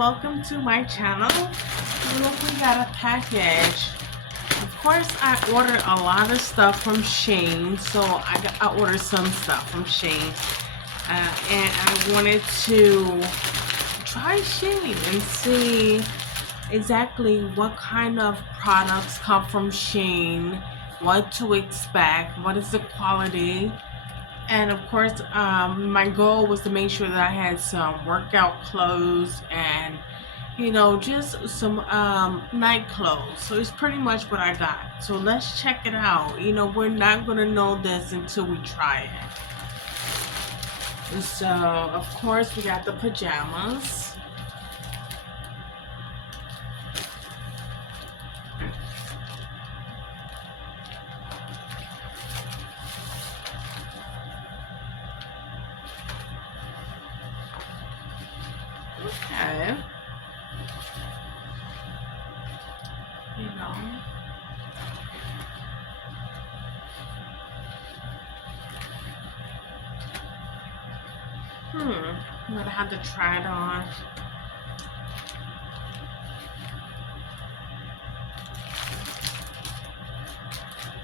welcome to my channel. Look, we got a package. Of course, I ordered a lot of stuff from Shein, so I ordered some stuff from Shein, and I wanted to try Shein and see exactly what kind of products come from Shein, what to expect, what is the quality. And of course, my goal was to make sure that I had some workout clothes and, just some night clothes. So it's pretty much what I got. So let's check it out. We're not going to know this until we try it. So, of course, we got the pajamas. Okay. I'm gonna have to try it on.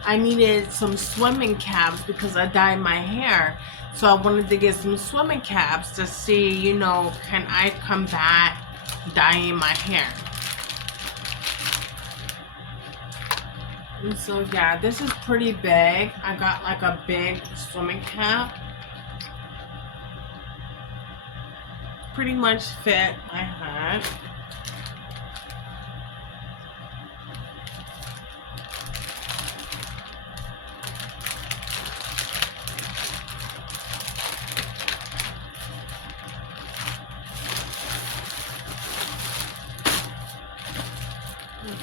I needed some swimming caps because I dyed my hair. So I wanted to get some swimming caps to see, can I combat dyeing my hair? And so yeah, this is pretty big. I got like a big swimming cap. Pretty much fit my head.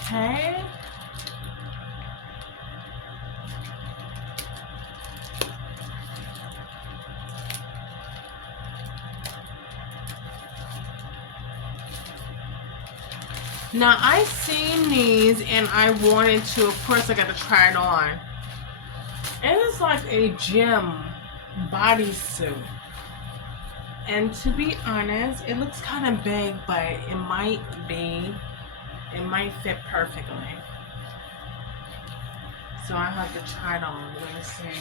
Okay. Now I seen these and I wanted to, of course I got to try it on. It is like a gym bodysuit. And to be honest, it looks kind of big, but it might fit perfectly. So I have to try it on. Let me see.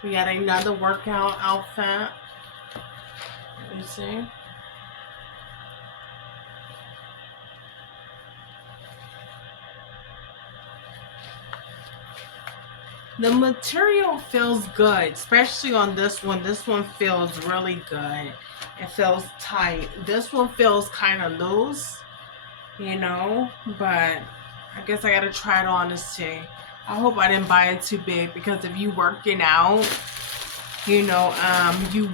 We got another workout outfit. Let me see. The material feels good, especially on this one. This one feels really good. It feels tight. This one feels kind of loose, but I guess I gotta try it on to see. I hope I didn't buy it too big, because if you working out, you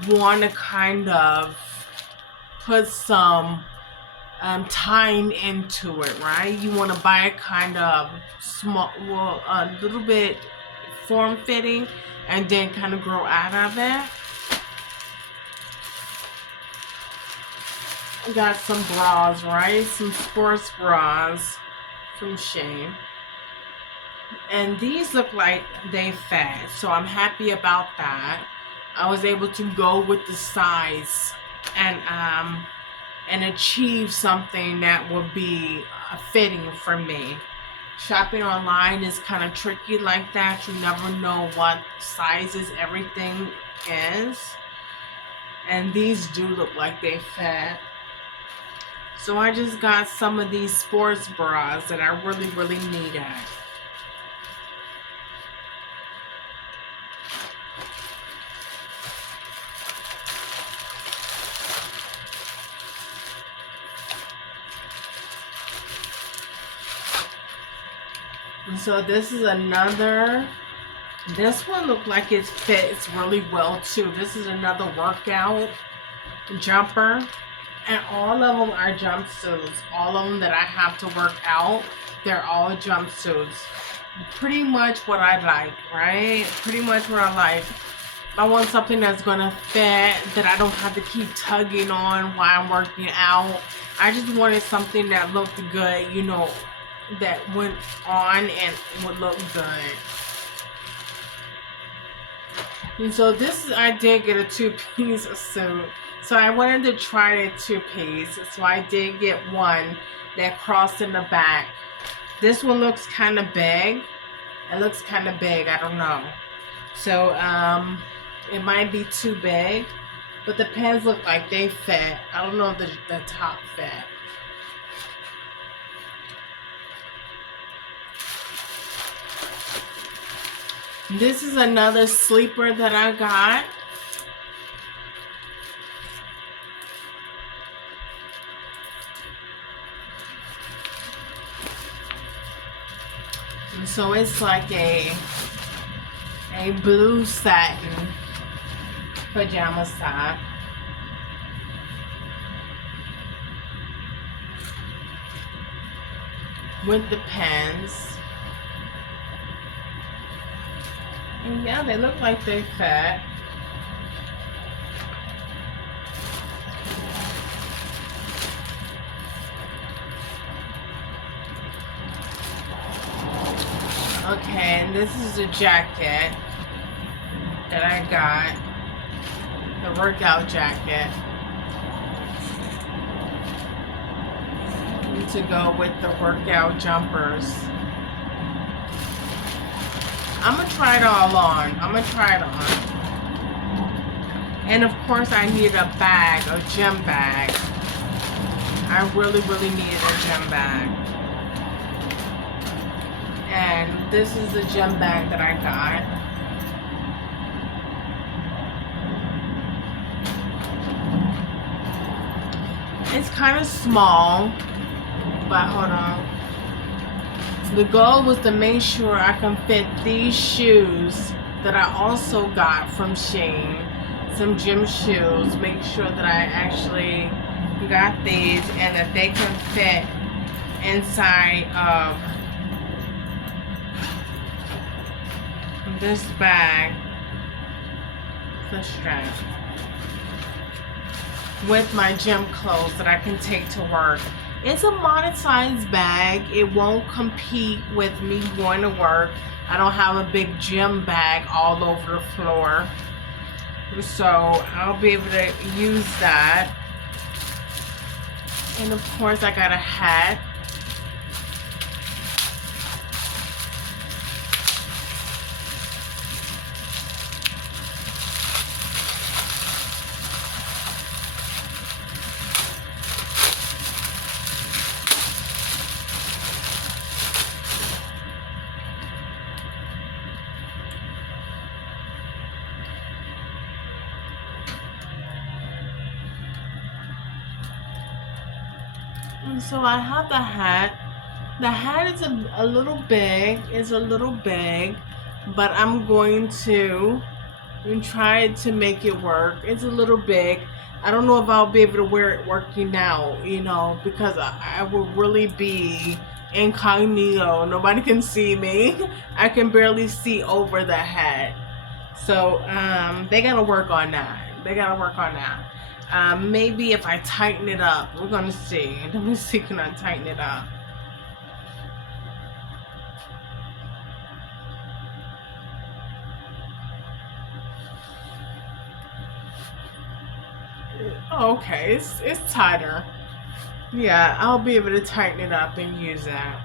want to kind of put some time into it, right? You want to buy it kind of small, well, a little bit form-fitting, and then kind of grow out of it. I got some bras, right? Some sports bras from Shein. And these look like they fit, so I'm happy about that. I was able to go with the size and achieve something that will be fitting for me. Shopping online is kind of tricky like that. You never know what sizes everything is. And these do look like they fit. So I just got some of these sports bras that I really, really needed. So this is another, this one looked like it fits really well too. This is another workout jumper, and all of them are jumpsuits. All of them that I have to work out, they're all jumpsuits. Pretty much what I like, right? Pretty much what I like. I want something that's gonna fit, that I don't have to keep tugging on while I'm working out. I just wanted something that looked good, that went on and would look good. And so this is, I did get a two-piece suit. So I wanted to try the two-piece. So I did get one that crossed in the back. This one looks kind of big. It looks kind of big. I don't know. So it might be too big. But the pants look like they fit. I don't know if the top fit. This is another sleeper that I got. And so it's like a blue satin pajama top. With the pants. And yeah, they look like they fit. Okay, and this is a jacket that I got. The workout jacket. To go with the workout jumpers. I'm gonna try it all on. And of course I need a bag, a gym bag. I really needed a gym bag. And this is the gym bag that I got. It's kind of small, but hold on. The goal was to make sure I can fit these shoes that I also got from Shein. Some gym shoes. Make sure that I actually got these and that they can fit inside of this bag. The strap. With my gym clothes that I can take to work. It's a modest-sized bag. It won't compete with me going to work. I don't have a big gym bag all over the floor. So I'll be able to use that. And of course I got a hat. And so I have the hat. The hat is a little big. It's a little big, but I'm going to try to make it work. It's a little big. I don't know if I'll be able to wear it working out, you know, because I will really be incognito. Nobody can see me. I can barely see over the hat. So they gotta work on that. Maybe if I tighten it up, we're gonna see. Let me see, can I tighten it up? Oh, okay, it's tighter. Yeah, I'll be able to tighten it up and use that.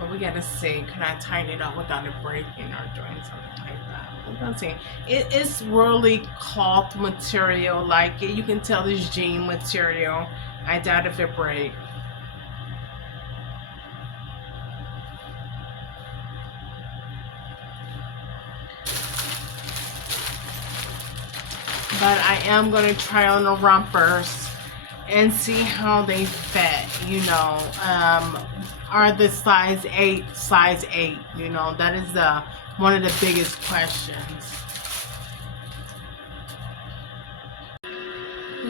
But we gotta see, can I tighten it up without it breaking or doing something like that? We're gonna see. It is really cloth material, like it. You can tell this jean material. I doubt if it breaks. But I am going to try on the rompers and see how they fit, you know. Are the size 8, you know, that is one of the biggest questions.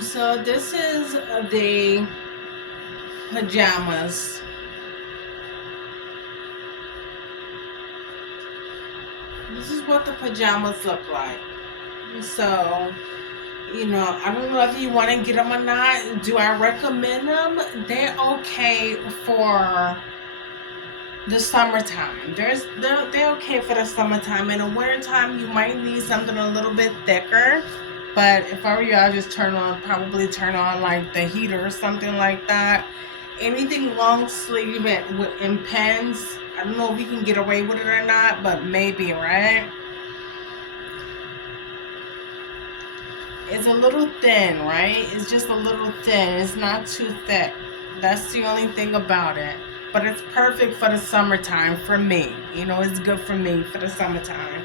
So this is the pajamas. This is what the pajamas look like. So You know, I don't know if you want to get them or not. Do I recommend them? They're okay for the summertime. They're okay for the summertime. In the wintertime, you might need something a little bit thicker. But if I were you, I'd just probably turn on like the heater or something like that. Anything long sleeve and pants, I don't know if you can get away with it or not, but maybe, right? It's a little thin, right? It's just a little thin. It's not too thick. That's the only thing about it. But it's perfect for the summertime for me. You know, it's good for me for the summertime.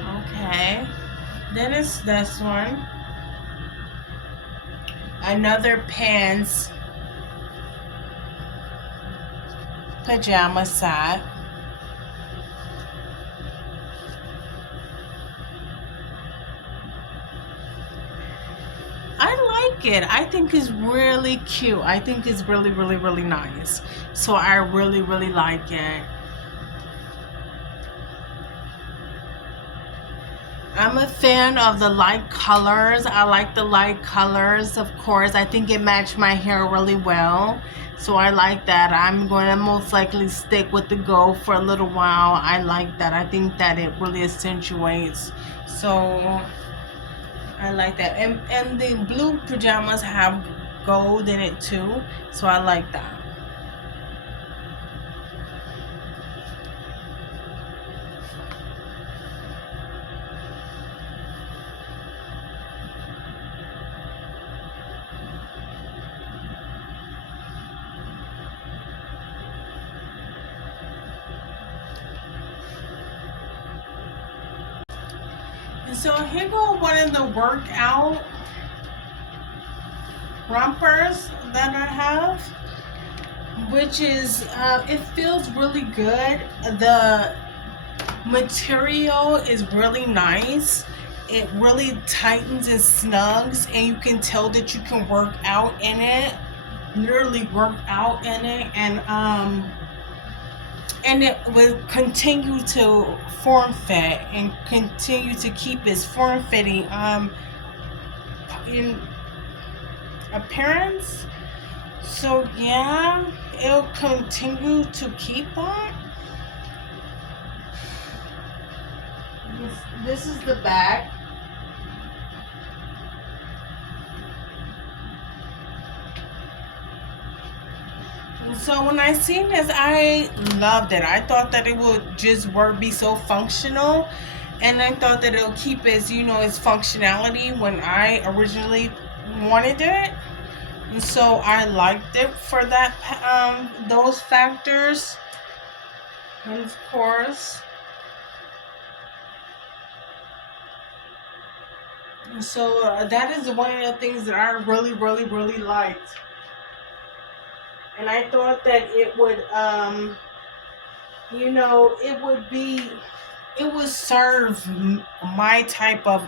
Okay. Then it's this one. Another pants pajama set. I like it. I think it's really cute. I think it's really, really, really nice. So I really, really like it. I'm a fan of the light colors. I like the light colors, of course. I think it matched my hair really well. So I like that. I'm going to most likely stick with the gold for a little while. I like that. I think that it really accentuates. So I like that. And the blue pajamas have gold in it too. So I like that. And so here go one of the workout rompers that I have, which is it feels really good. The material is really nice. It really tightens and snugs, and you can tell that you can work out in it, literally work out in it, and it will continue to form fit and continue to keep its form fitting in appearance. So yeah, it'll continue to keep that. This is the back. So when I seen this, I loved it. I thought that it would just be so functional, and I thought that it'll keep its, you know, its functionality when I originally wanted it. And so I liked it for that, those factors. And of course, and so that is one of the things that I really, really, really liked. And I thought that it would, you know, it would serve my type of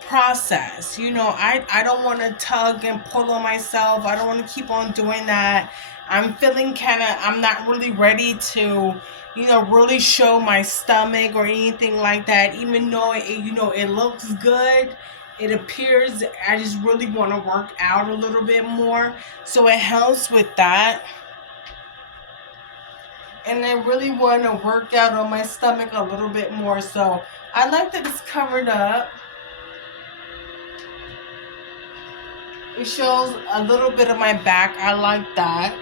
process. You know, I don't want to tug and pull on myself. I don't want to keep on doing that. I'm feeling I'm not really ready to, you know, really show my stomach or anything like that, even though you know, it looks good. It appears, I just really want to work out a little bit more. So it helps with that. And I really want to work out on my stomach a little bit more. So I like that it's covered up. It shows a little bit of my back. I like that.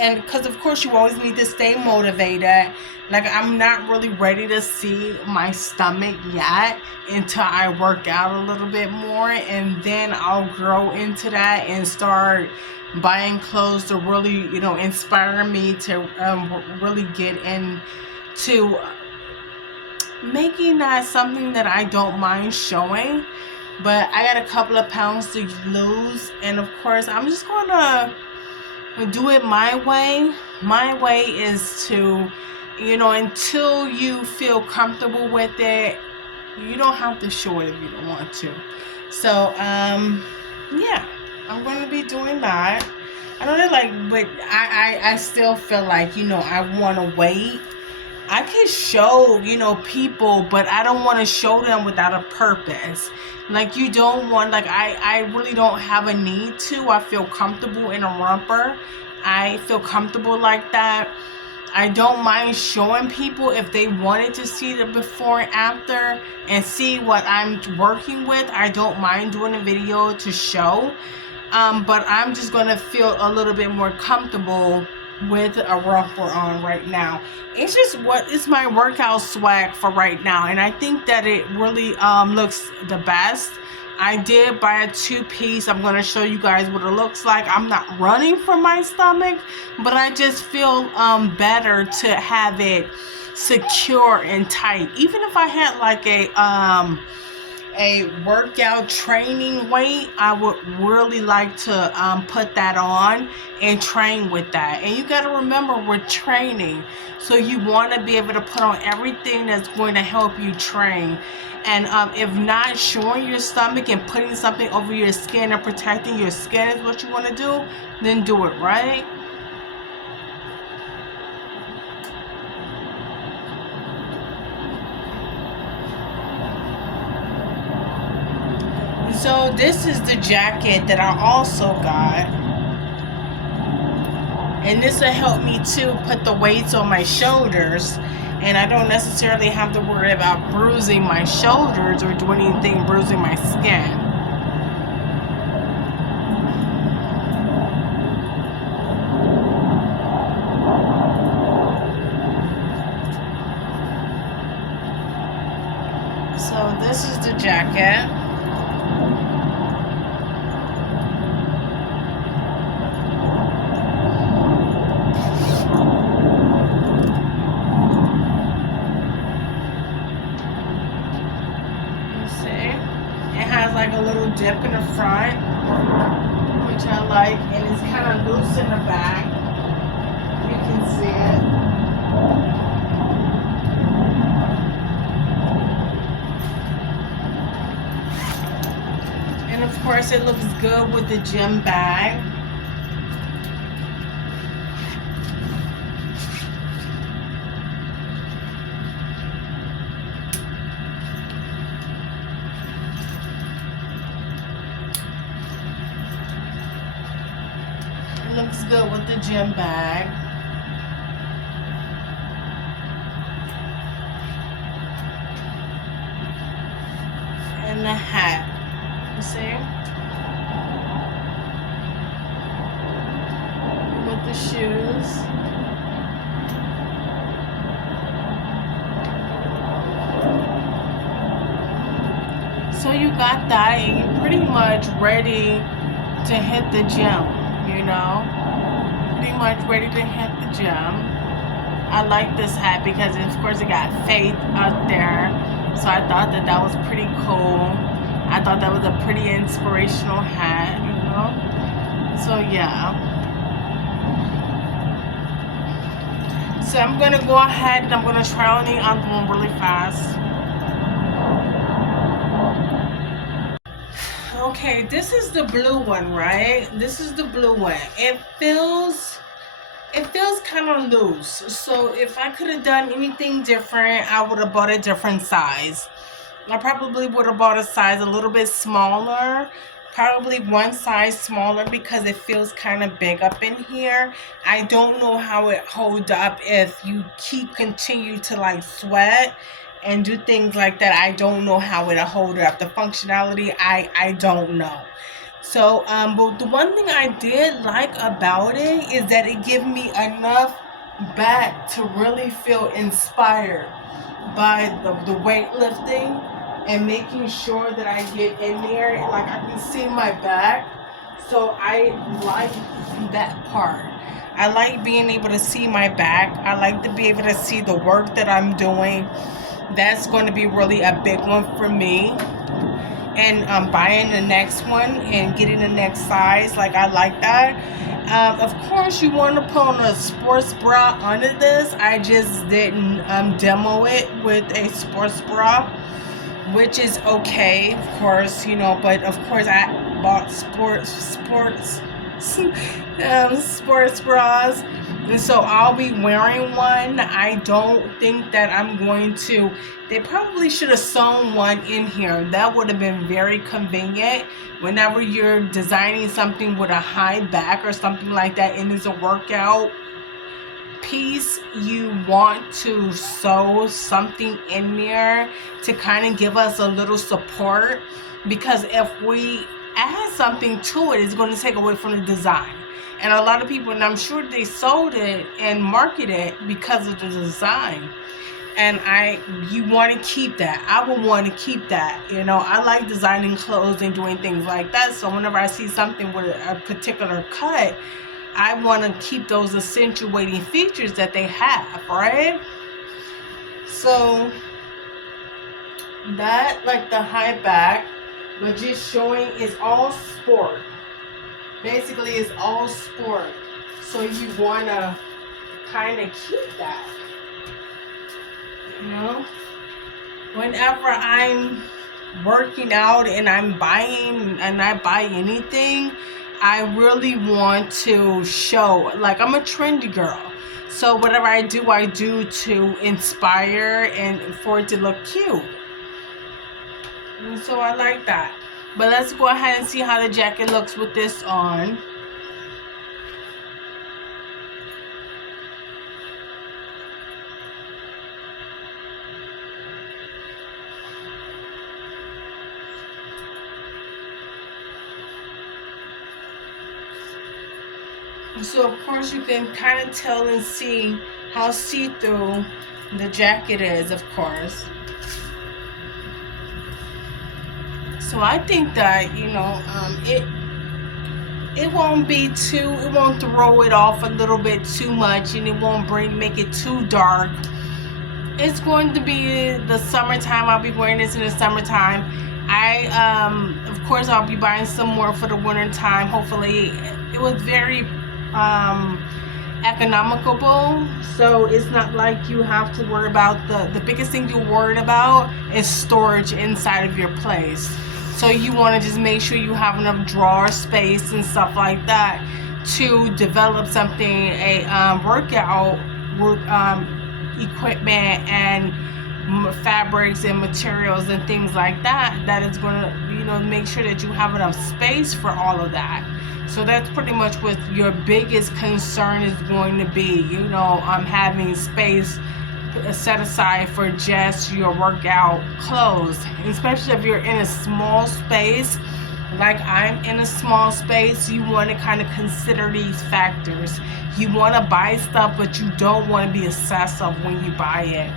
And because of course you always need to stay motivated. Like, I'm not really ready to see my stomach yet until I work out a little bit more, and then I'll grow into that and start buying clothes to really, you know, inspire me to really get into making that something that I don't mind showing. But I got a couple of pounds to lose, and of course I'm just gonna do it my way. My way is to, you know, until you feel comfortable with it, you don't have to show it if you don't want to. So yeah, I'm going to be doing that. I know they're like, but I still feel like, I want to wait. I can show, people, but I don't want to show them without a purpose. Like, you don't want, like, I really don't have a need to. I feel comfortable in a romper. I feel comfortable like that. I don't mind showing people if they wanted to see the before and after and see what I'm working with. I don't mind doing a video to show. But I'm just going to feel a little bit more comfortable with a romper on right now. It's just what is my workout swag for right now, and I think that it really looks the best. I did buy a 2-piece. I'm going to show you guys what it looks like. I'm not running from my stomach, but I just feel better to have it secure and tight. Even if I had like a workout training weight, I would really like to put that on and train with that. And you got to remember, we're training, so you want to be able to put on everything that's going to help you train. And if not, showing your stomach and putting something over your skin and protecting your skin is what you want to do, then do it, right? So this is the jacket that I also got, and this will help me to put the weights on my shoulders, and I don't necessarily have to worry about bruising my shoulders or doing anything bruising my skin. So this is the jacket. Like a little dip in the front, which I like, and it's kind of loose in the back. You can see it. And of course it looks good with the gym bag. Looks good with the gym bag. And the hat. You see? With the shoes. So you got that, and you're pretty much ready to hit the gym. Pretty much ready to hit the gym. I like this hat because, of course, it got Faith out there, so I thought that was pretty cool. I thought that was a pretty inspirational hat, so yeah. So I'm gonna go ahead and I'm gonna try on the other one really fast. Okay, this is the blue one, right? This is the blue one. It feels kind of loose. So if I could have done anything different, I would have bought a different size. I probably would have bought a size a little bit smaller. Probably one size smaller because it feels kind of big up in here. I don't know how it holds up if you continue to like sweat and do things like that. I don't know how it'll hold up. The functionality, I don't know. So, but the one thing I did like about it is that it gave me enough back to really feel inspired by the weightlifting and making sure that I get in there. Like, I can see my back. So I like that part. I like being able to see my back. I like to be able to see the work that I'm doing. That's going to be really a big one for me. And buying the next one and getting the next size, like, I like that. Of course, you want to put on a sports bra under this. I just didn't demo it with a sports bra, which is okay, of course, but of course I bought sports sports bras. And so I'll be wearing one. I don't think that I'm going to. They probably should have sewn one in here. That would have been very convenient. Whenever you're designing something with a high back or something like that, and it's a workout piece, you want to sew something in there to kind of give us a little support, because if we add something to it, it's going to take away from the design. And a lot of people, and I'm sure they sold it and marketed it because of the design. And you want to keep that. I would want to keep that. You know, I like designing clothes and doing things like that. So whenever I see something with a particular cut, I want to keep those accentuating features that they have, right? So that, like the high back, but just showing is all sport. Basically, it's all sport. So you want to kind of keep that. You know, whenever I'm working out and I'm buying, and I buy anything, I really want to show, like, I'm a trendy girl. So whatever I do to inspire and for it to look cute. And so I like that. But let's go ahead and see how the jacket looks with this on. So of course you can kind of tell and see how see-through the jacket is, of course. So I think that, you know, it won't be too, it won't throw it off a little bit too much, and it won't make it too dark. It's going to be the summertime. I'll be wearing this in the summertime. Of course, I'll be buying some more for the winter time. Hopefully, it was very economical, so it's not like you have to worry about the biggest thing you're worried about is storage inside of your place. So you want to just make sure you have enough drawer space and stuff like that to develop something, a workout equipment and fabrics and materials and things like that, that is going to, you know, make sure that you have enough space for all of that. So that's pretty much what your biggest concern is going to be, you know, having space set aside for just your workout clothes, especially if you're in a small space. Like I'm in a small space, you want to kind of consider these factors. You want to buy stuff, but you don't want to be excessive when you buy it.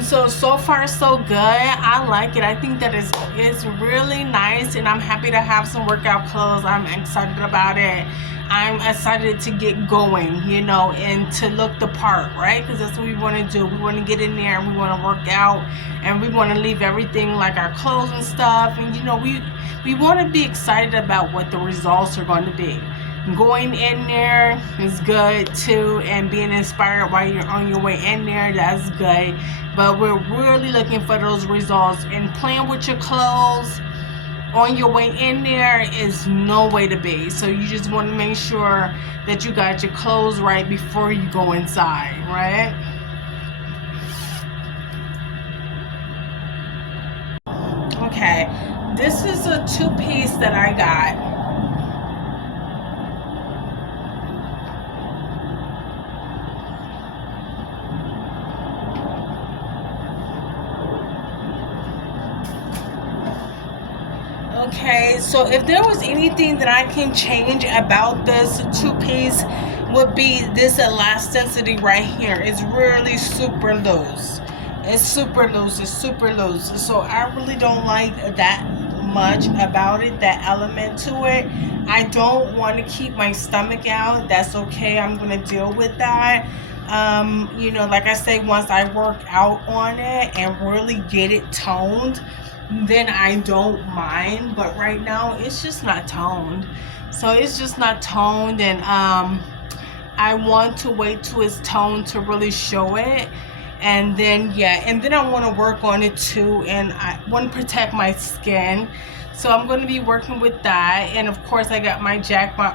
So far so good. I like it. I think that it's really nice, and I'm happy to have some workout clothes. I'm excited about it. I'm excited to get going, you know, and to look the part, right? Because that's what we want to do. We want to get in there and we want to work out, and we want to leave everything like our clothes and stuff. And, you know, we want to be excited about what the results are going to be. Going in there is good too, and being inspired while you're on your way in there, that's good. But we're really looking for those results, and playing with your clothes on your way in there is no way to be. So you just want to make sure that you got your clothes right before you go inside, right? Okay, this is a two-piece that I got. Okay, so if there was anything that I can change about this two-piece, would be this elasticity right here. It's really super loose. It's super loose. It's super loose. So I really don't like that much about it, that element to it. I don't want to keep my stomach out. That's okay. I'm going to deal with that. You know, like I say, once I work out on it and really get it toned, then I don't mind. But right now it's just not toned. So it's just not toned, and I want to wait till it's toned to really show it. And then I want to work on it too, and I want to protect my skin, so I'm going to be working with that. And of course I got my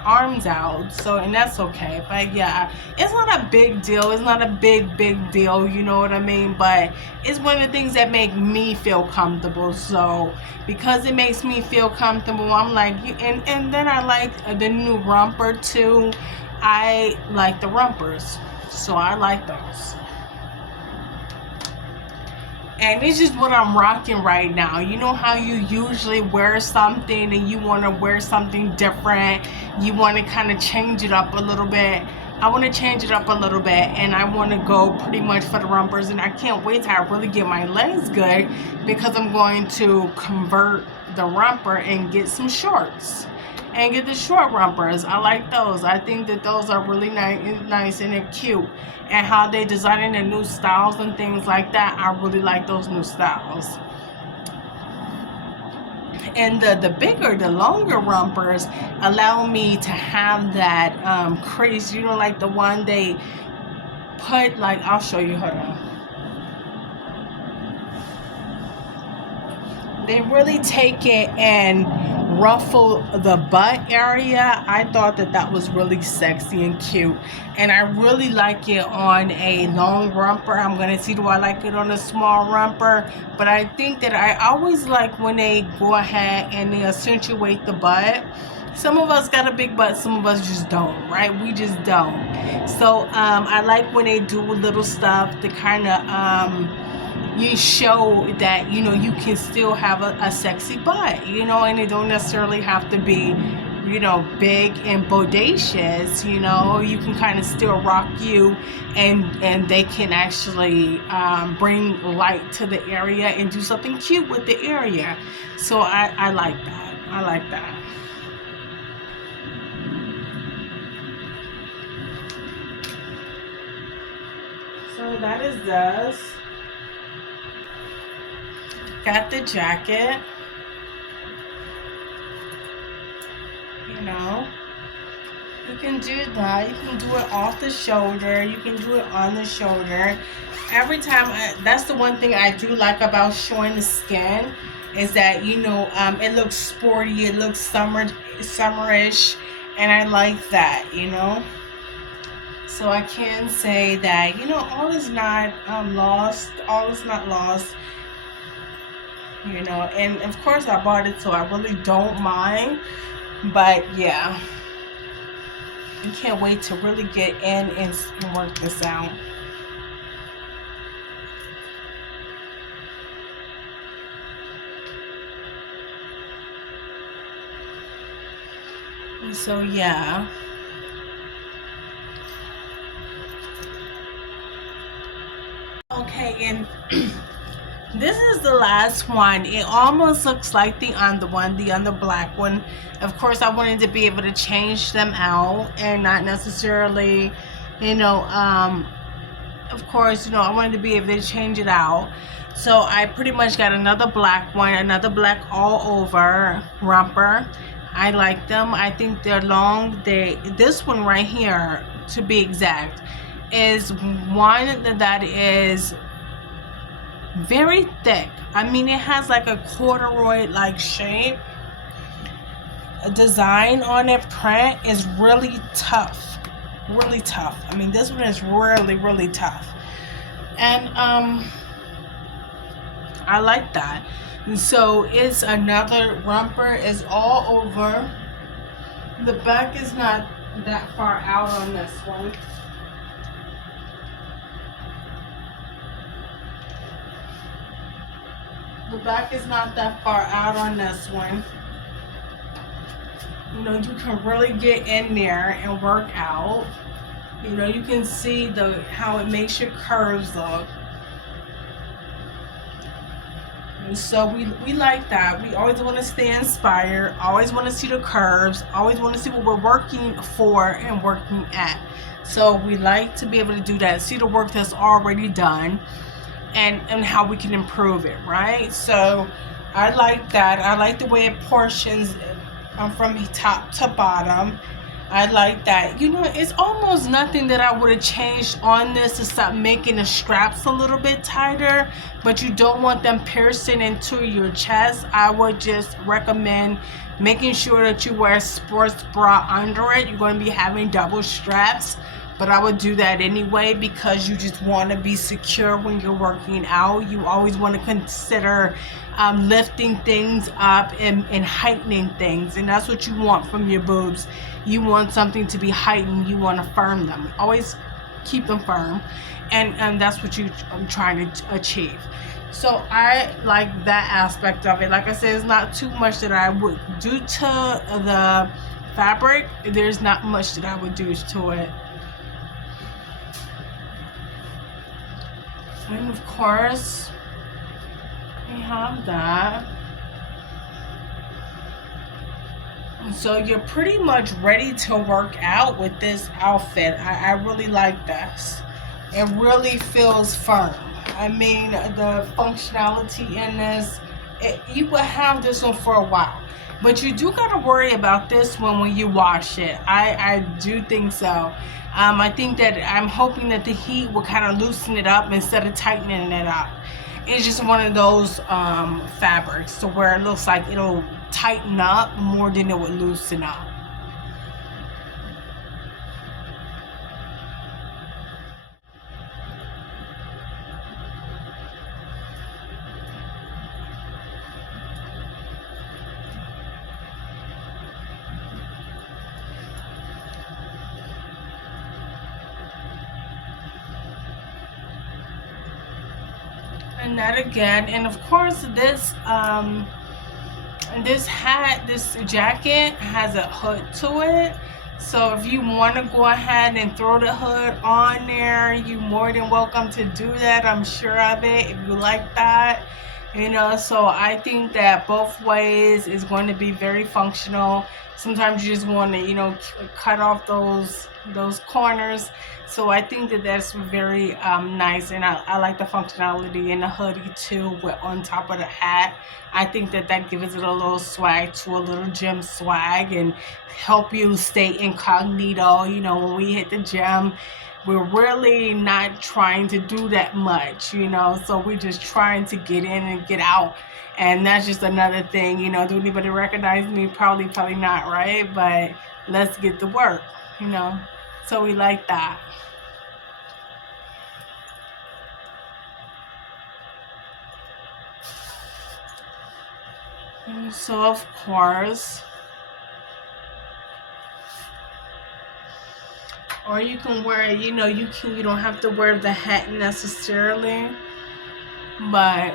arms out, so, and that's okay. But yeah, it's not a big deal. It's not a big deal, you know what I mean? But it's one of the things that make me feel comfortable. So because it makes me feel comfortable, I'm like, and then I like the new romper too. I like the rompers, so I like those. And it's just what I'm rocking right now. You know how you usually wear something and you want to wear something different. You want to kind of change it up a little bit. I want to change it up a little bit, and I want to go pretty much for the rompers. And I can't wait till I really get my legs good, because I'm going to convert the romper and get some shorts. And get the short rompers. I like those. I think that those are really nice and they're cute. And how they designing the new styles and things like that, I really like those new styles. And the longer rompers allow me to have that crease, you know, like the one they put, like, I'll show you, hold on. They really take it and ruffle the butt area. I thought that was really sexy and cute, and I really like it on a long romper. I'm gonna see, do I like it on a small romper? But I think that I always like when they go ahead and they accentuate the butt. Some of us got a big butt, some of us just don't, right? We just don't. So I like when they do little stuff to kind of you show that, you know, you can still have a sexy butt, you know, and it don't necessarily have to be, you know, big and bodacious. You know, you can kind of still rock you, and they can actually bring light to the area and do something cute with the area. So I like that. I like that. So that is this. Got the jacket, you know, you can do that. You can do it off the shoulder, you can do it on the shoulder. Every time, that's the one thing I do like about showing the skin, is that, you know, it looks sporty, it looks summerish, and I like that, you know. So I can say that, you know, all is not lost, all is not lost. You know, and of course I bought it, so I really don't mind. But yeah, I can't wait to really get in and work this out. So yeah. Okay, and this is the last one. It almost looks like the other one, the other black one. Of course, I wanted to be able to change them out and not necessarily, you know, of course, you know, I wanted to be able to change it out. So I pretty much got another black one, another black all over romper. I like them. I think they're long. This one right here, to be exact, is one that is very thick. I mean, it has like a corduroy like shape. A design on it, print is really tough. Really tough. I mean, this one is really tough. And I like that. And so it's another romper, is all over. The back is not that far out on this one. The back is not that far out on this one. You know, you can really get in there and work out. You know, you can see how it makes your curves look. And so we like that. We always want to stay inspired, always want to see the curves, always want to see what we're working for and working at. So we like to be able to do that, see the work that's already done, and how we can improve it, right? So I like that. I like the way it portions from top to bottom. I like that. You know, it's almost nothing that I would have changed on this except making the straps a little bit tighter, but you don't want them piercing into your chest. I would just recommend making sure that you wear a sports bra under it. You're going to be having double straps, but I would do that anyway because you just want to be secure when you're working out. You always want to consider lifting things up and heightening things, and that's what you want from your boobs. You want something to be heightened. You want to firm them. Always keep them firm, and that's what I'm trying to achieve. So I like that aspect of it. Like I said, it's not too much that I would do to the fabric. There's not much that I would do to it. And of course, we have that. So you're pretty much ready to work out with this outfit. I really like this. It really feels firm. I mean, the functionality in this, you will have this one for a while. But you do got to worry about this one when you wash it. I do think so. I think that I'm hoping that the heat will kind of loosen it up instead of tightening it up. It's just one of those fabrics to where it looks like it'll tighten up more than it would loosen up. And that again, and of course this this jacket has a hood to it. So if you want to go ahead and throw the hood on there, you're more than welcome to do that. I'm sure of it if you like that. You know, so I think that both ways is going to be very functional. Sometimes you just want to, you know, cut off those corners. So I think that that's very nice, and I like the functionality in the hoodie too with on top of the hat. I think that gives it a little swag to a little gym swag and help you stay incognito. You know, when we hit the gym, we're really not trying to do that much, you know, so we're just trying to get in and get out. And that's just another thing, you know. Do anybody recognize me? Probably not, right? But let's get to work, you know. So we like that. And so of course, or you can wear, you know, you don't have to wear the hat necessarily, but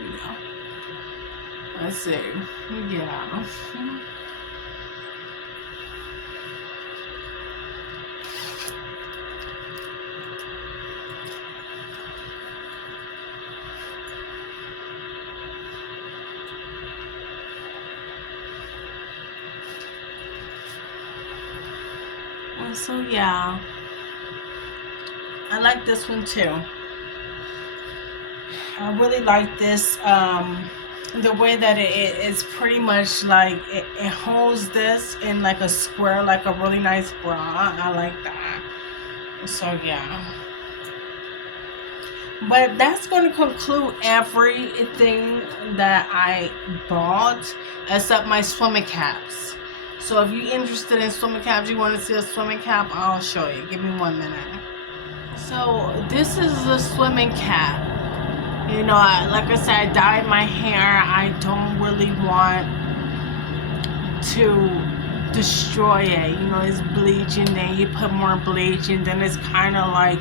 you know, let's see, yeah. So yeah, I like this one too. I really like this, the way that it is pretty much like it holds this in like a square, like a really nice bra. I like that. So yeah. But that's going to conclude everything that I bought except my swimming caps. So if you're interested in swimming caps, you want to see a swimming cap, I'll show you. Give me 1 minute. So this is the swimming cap. You know, like I said, I dyed my hair. I don't really want to destroy it. You know, it's bleaching, then you put more bleach, and then it's kind of like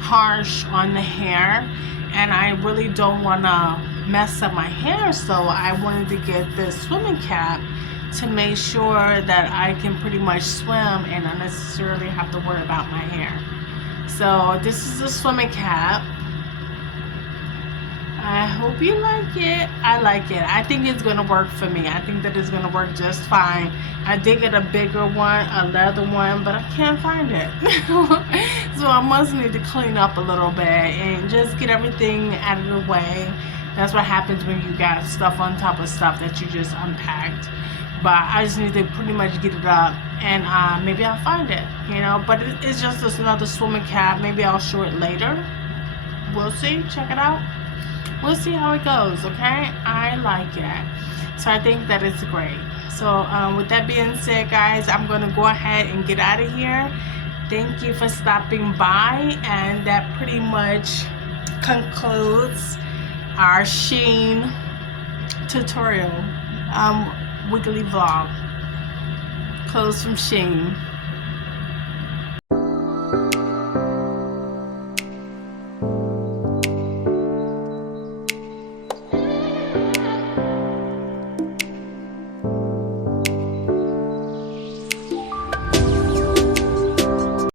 harsh on the hair. And I really don't want to mess up my hair, so I wanted to get this swimming cap to make sure that I can pretty much swim and not necessarily have to worry about my hair. So this is a swimming cap. I hope you like it. I like it. I think it's gonna work for me. I think that it's gonna work just fine. I did get a bigger one, a leather one, but I can't find it. So I must need to clean up a little bit and just get everything out of the way. That's what happens when you got stuff on top of stuff that you just unpacked. But I just need to pretty much get it up, and maybe I'll find it, you know. But it's just another swimming cap. Maybe I'll show it later. We'll see. Check it out. We'll see how it goes. Okay, I like it, so I think that it's great. So with that being said, guys, I'm gonna go ahead and get out of here. Thank you for stopping by, and that pretty much concludes our Shein tutorial weekly vlog. Clothes from Shein.